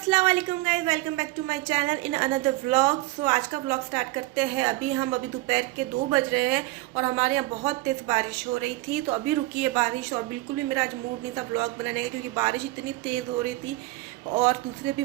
अस्सलाम वालेकुम guys, welcome back to my channel in another vlog. So आज का व्लॉग स्टार्ट करते हैं। अभी दोपहर के 2 बज रहे हैं और हमारे यहाँ बहुत तेज़ बारिश हो रही थी। तो अभी रुकी है बारिश और बिल्कुल भी मेरा आज मूड नहीं था व्लॉग बनाने का, क्योंकि बारिश इतनी तेज़ हो रही थी और दूसरे भी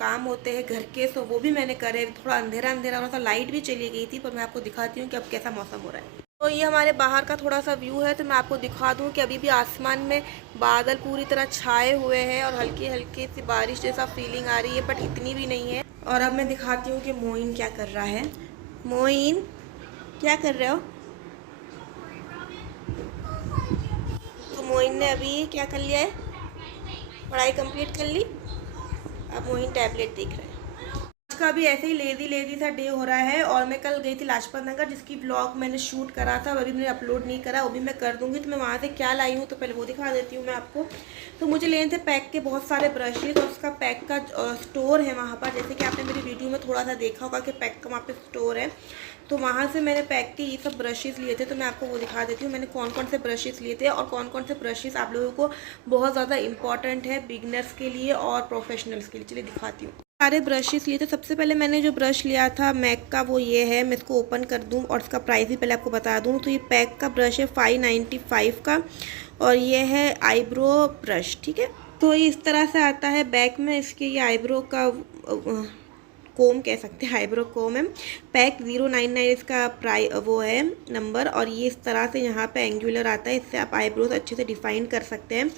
काम होते हैं घर के, तो वो भी मैंने करे। थोड़ा अंधेरा अंधेरा हो रहा था, लाइट भी चली गई थी। पर मैं आपको दिखाती हूँ कि अब कैसा मौसम हो रहा है। तो ये हमारे बाहर का थोड़ा सा व्यू है, तो मैं आपको दिखा दूं कि अभी भी आसमान में बादल पूरी तरह छाए हुए हैं और हल्की हल्की सी बारिश जैसा फीलिंग आ रही है, बट इतनी भी नहीं है। और अब मैं दिखाती हूँ कि मोइन क्या कर रहा है। मोइन, क्या कर रहे हो? तो मोइन ने अभी क्या कर लिया है, पढ़ाई कंप्लीट कर ली। अब मोइन टैबलेट देख रहा है। आज का भी ऐसे ही लेजी लेजी सा डे हो रहा है। और मैं कल गई थी लाजपत नगर, जिसकी ब्लॉग मैंने शूट करा था, अभी मैंने अपलोड नहीं करा, वो भी मैं कर दूंगी। तो मैं वहाँ से क्या लाई हूँ तो पहले वो दिखा देती हूँ मैं आपको। तो मुझे लेने थे पैक के बहुत सारे ब्रशेज, और उसका पैक का स्टोर है वहाँ पर। जैसे कि आपने मेरी वीडियो में थोड़ा सा देखा होगा कि पैक का वहाँ पर स्टोर है। तो वहाँ से मैंने पैक के ये सब ब्रशेज़ लिए थे, तो मैं आपको वो दिखा देती हूँ मैंने कौन कौन से ब्रशेज़ लिए थे और कौन कौन से ब्रशेज़ आप लोगों को बहुत ज़्यादा इंपॉर्टेंट है बिगनर्स के लिए और प्रोफेशनल्स के लिए। चलिए दिखाती हूँ। सारे ब्रशेस लिए थे। सबसे पहले मैंने जो ब्रश लिया था मैक का, वो ये है। मैं इसको ओपन कर दूं और इसका प्राइस भी पहले आपको बता दूं। तो ये पैक का ब्रश है 595 का, और ये है आईब्रो ब्रश, ठीक है। तो ये इस तरह से आता है बैक में। इसके ये आईब्रो का कोम कह सकते हैं, आईब्रो कोम है। पैक 099 इसका वो है नंबर, और ये इस तरह से यहाँ पे एंगुलर आता है। इससे आप आईब्रोज अच्छे से डिफाइन कर सकते हैं।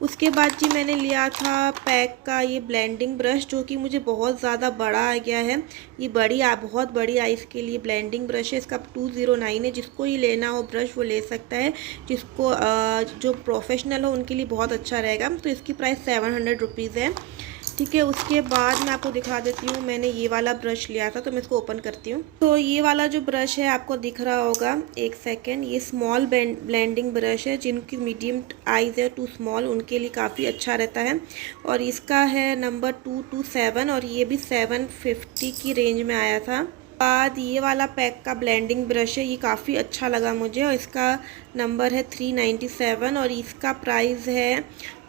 उसके बाद जी मैंने लिया था पैक का ये ब्लेंडिंग ब्रश, जो कि मुझे बहुत ज़्यादा बड़ा आ गया है। ये बहुत बड़ी आई इसके लिए ब्लेंडिंग ब्रश है। इसका 209 है। जिसको ये लेना हो ब्रश वो ले सकता है। जिसको जो प्रोफेशनल हो उनके लिए बहुत अच्छा रहेगा। तो इसकी प्राइस 700 रुपीज़ है, ठीक है। उसके बाद मैं आपको दिखा देती हूँ, मैंने ये वाला ब्रश लिया था, तो मैं इसको ओपन करती हूँ। तो ये वाला जो ब्रश है आपको दिख रहा होगा, एक सेकेंड, ये स्मॉल ब्लेंडिंग ब्रश है। जिनकी मीडियम आईज है, टू स्मॉल, उनके लिए काफ़ी अच्छा रहता है। और इसका है नंबर 227, और ये भी 750 की रेंज में आया था। बाद ये वाला पैक का ब्लेंडिंग ब्रश है, ये काफ़ी अच्छा लगा मुझे, और इसका नंबर है 397, और इसका प्राइस है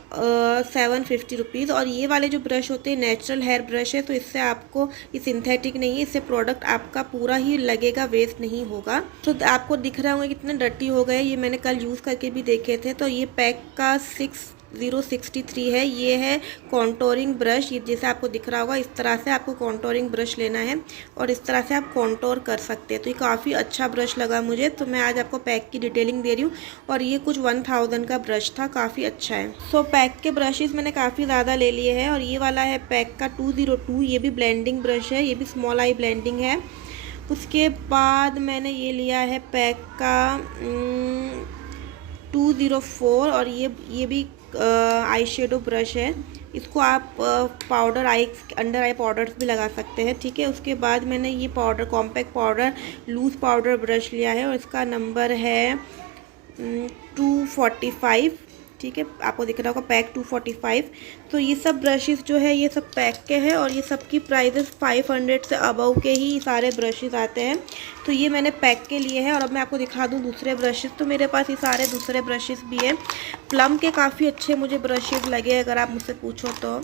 750 रुपीज़। और ये वाले जो ब्रश होते हैं नेचुरल हेयर ब्रश है, तो इससे आपको, ये सिंथेटिक नहीं है, इससे प्रोडक्ट आपका पूरा ही लगेगा, वेस्ट नहीं होगा। तो आपको दिख रहा होगा कितने डर्टी हो गए। ये मैंने कल यूज़ करके भी देखे थे। तो ये पैक का 6063 है। ये है कॉन्टोरिंग ब्रश। ये जैसे आपको दिख रहा होगा, इस तरह से आपको कॉन्टोरिंग ब्रश लेना है और इस तरह से आप कॉन्टोर कर सकते हैं। तो ये काफ़ी अच्छा ब्रश लगा मुझे, तो मैं आज आपको पैक की डिटेलिंग दे रही हूँ। और ये कुछ 1000 का ब्रश था, काफ़ी अच्छा है। सो पैक के ब्रशेज़ मैंने काफ़ी ज़्यादा ले लिए हैं। और ये वाला है पैक का 202, ये भी ब्लेंडिंग ब्रश है, ये भी स्मॉल आई ब्लेंडिंग है। उसके बाद मैंने ये लिया है पैक का 204, और ये भी आई शेडो ब्रश है। इसको आप powder I, under I powders भी लगा सकते हैं, ठीक है। उसके बाद मैंने ये powder, compact powder, loose powder brush लिया है, और इसका नंबर है 245, ठीक है। आपको दिख रहा होगा पैक 245। तो ये सब ब्रशेस जो है ये सब पैक के हैं, और ये सब की प्राइसेस 500 से अबव के ही सारे ब्रशेस आते हैं। तो ये मैंने पैक के लिए हैं। और अब मैं आपको दिखा दूँ दूसरे ब्रशेस। तो मेरे पास ये सारे दूसरे ब्रशेस भी हैं। प्लम के काफ़ी अच्छे मुझे ब्रशेस लगे, अगर आप मुझसे पूछो तो।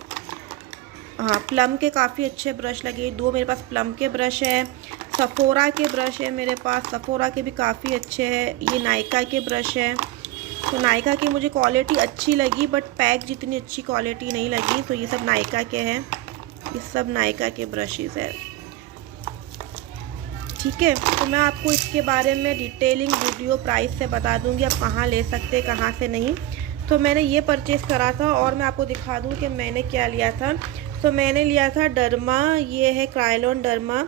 हाँ, प्लम के काफ़ी अच्छे ब्रश लगे। 2 मेरे पास प्लम के ब्रश है। सफोरा के ब्रश है मेरे पास, सफोरा के भी काफ़ी अच्छे हैं। ये नायका के ब्रश है। तो नायका की मुझे क्वालिटी अच्छी लगी, बट पैक जितनी अच्छी क्वालिटी नहीं लगी। तो ये सब नायका के हैं, ये सब नायका के ब्रशेज़ है, ठीक है। तो मैं आपको इसके बारे में डिटेलिंग वीडियो प्राइस से बता दूंगी, आप कहाँ ले सकते हैं कहाँ से नहीं। तो मैंने ये परचेज़ करा था। और मैं आपको दिखा दूँ कि मैंने क्या लिया था। तो मैंने लिया था डर्मा, ये है क्रायोलॉन डर्मा,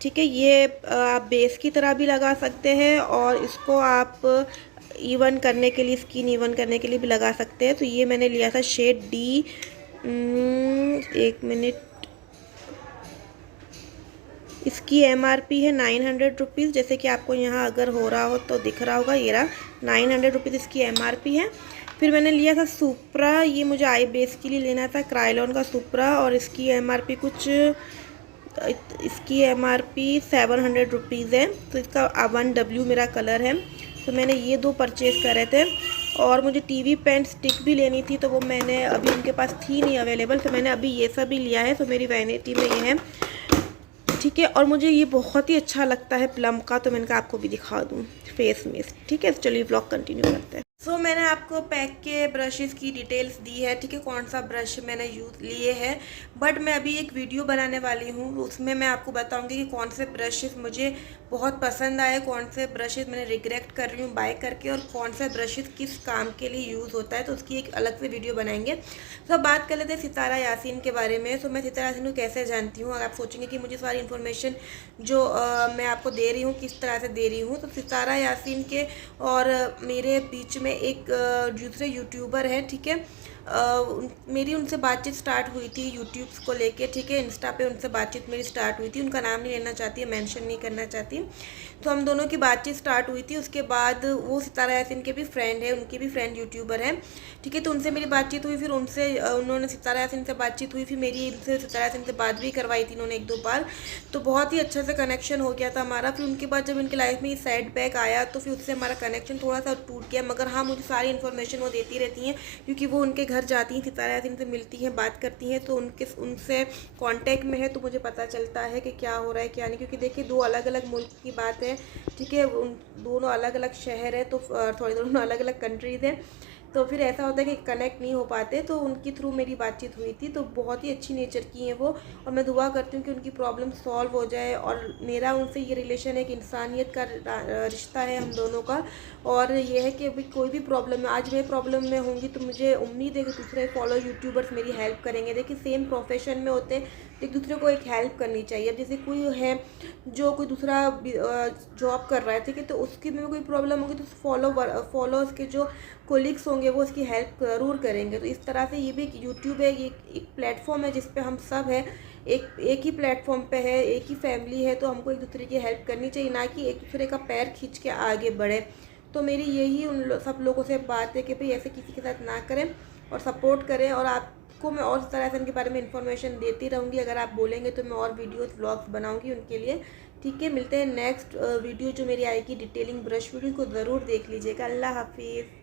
ठीक है। ये आप बेस की तरह भी लगा सकते हैं, और इसको आप इवन करने के लिए, स्किन इवन करने के लिए भी लगा सकते हैं। तो ये मैंने लिया था शेड डी, एक मिनट, इसकी MRP है 900 रुपीज़। जैसे कि आपको यहाँ अगर हो रहा हो तो दिख रहा होगा, ये रहा 900 रुपीज़ इसकी MRP है। फिर मैंने लिया था सुप्रा, ये मुझे आई बेस के लिए लेना था, क्रायोलॉन का सुप्रा, और इसकी MRP कुछ, इसकी MRP 700 रुपीज़ है। तो इसका 1W मेरा कलर है। तो मैंने ये 2 परचेज़ करे थे। और मुझे टीवी पेन स्टिक भी लेनी थी, तो वो मैंने अभी उनके पास थी नहीं अवेलेबल, तो मैंने अभी ये सब भी लिया है। तो मेरी वैनिटी में ये है, ठीक है। और मुझे ये बहुत ही अच्छा लगता है प्लम का, तो मैंने कहा आपको भी दिखा दूँ फेस मिस्ट, ठीक है। चलिए ब्लॉग कंटिन्यू करते हैं। सो मैंने आपको पैक के ब्रशेज़ की डिटेल्स दी है, ठीक है, कौन सा ब्रश मैंने यूज़ लिए हैं। बट मैं अभी एक वीडियो बनाने वाली हूँ, उसमें मैं आपको बताऊँगी कि कौन से ब्रशेज़ मुझे बहुत पसंद आए, कौन से ब्रशेज़ मैंने रिग्रेट कर रही हूँ बाय करके, और कौन से ब्रशेज़ किस काम के लिए यूज़ होता है, तो उसकी एक अलग से वीडियो बनाएंगे। तो अब बात कर लेते हैं सितारा यासीन के बारे में। तो मैं सितारा यासीन को कैसे जानती हूँ, अगर आप सोचेंगे कि मुझे सारी इन्फॉर्मेशन जो मैं आपको दे रही हूँ किस तरह से दे रही हूँ, तो सितारा यासीन के और मेरे बीच में एक दूसरे यूट्यूबर है, ठीक है। मेरी उनसे बातचीत स्टार्ट हुई थी यूट्यूब को लेके, ठीक है। इंस्टा पे उनसे बातचीत मेरी स्टार्ट हुई थी, उनका नाम नहीं लेना चाहती, मेंशन नहीं करना चाहती। तो हम दोनों की बातचीत स्टार्ट हुई थी। उसके बाद वो सितारा यासीन के भी फ्रेंड है, उनकी भी फ्रेंड यूट्यूबर है, ठीक है। तो उनसे मेरी बातचीत हुई, फिर उनसे उन्होंने सितारा यासीन से बातचीत हुई, फिर मेरी इनसे सितारा यासीन से बात भी करवाई थी इन्होंने 1-2 बार। तो बहुत ही अच्छे से कनेक्शन हो गया था हमारा। फिर उनके बाद जब उनकी लाइफ में ये सैड बैक आया, तो फिर उससे हमारा कनेक्शन थोड़ा सा टूट गया। मगर हाँ, मुझे सारी इन्फॉर्मेशन वो देती रहती हैं, क्योंकि वो उनके घर जाती हैं, सितारा यासीन से मिलती हैं, बात करती हैं, तो उनसे कांटेक्ट में है, तो मुझे पता चलता है कि क्या हो रहा है क्या नहीं। क्योंकि देखिए 2 अलग अलग मुल्क की बात है, ठीक है, उन दोनों अलग अलग शहर है, तो थोड़े दोनों अलग अलग कंट्रीज़ हैं, तो फिर ऐसा होता है कि कनेक्ट नहीं हो पाते। तो उनके थ्रू मेरी बातचीत हुई थी, तो बहुत ही अच्छी नेचर की हैं वो, और मैं दुआ करती हूँ कि उनकी प्रॉब्लम सॉल्व हो जाए। और मेरा उनसे ये रिलेशन है कि इंसानियत का रिश्ता है हम दोनों का। और ये है कि अभी कोई भी प्रॉब्लम है, आज मैं प्रॉब्लम में होंगी, तो मुझे उम्मीद है कि दूसरे फॉलो यूट्यूबर्स मेरी हेल्प करेंगे। देखिए सेम प्रोफेशन में होते हैं, एक दूसरे को एक हेल्प करनी चाहिए। अब जैसे कोई है जो कोई दूसरा जॉब कर रहा है, ठीक है, तो उसकी में कोई प्रॉब्लम होगी, तो फॉलोअर्स के जो कोलिग्स होंगे वो उसकी हेल्प ज़रूर करेंगे। तो इस तरह से ये भी यूट्यूब है, ये एक प्लेटफॉर्म है जिस पे हम सब हैं, एक ही प्लेटफॉर्म पे है, एक ही फैमिली है, तो हमको एक दूसरे की हेल्प करनी चाहिए, ना कि एक दूसरे का पैर खींच के आगे बढ़े। तो मेरी यही सब लोगों से बात है कि भाई ऐसे किसी के साथ ना करें और सपोर्ट करें। और आपको मैं और इस तरह से इनके बारे में इन्फॉर्मेशन देती रहूँगी, अगर आप बोलेंगे तो मैं और वीडियोस व्लॉग्स बनाऊँगी उनके लिए, ठीक है। मिलते हैं नेक्स्ट वीडियो जो मेरी आएगी डिटेलिंग ब्रश वीडियो, को ज़रूर देख लीजिएगा। अल्लाह हाफिज़।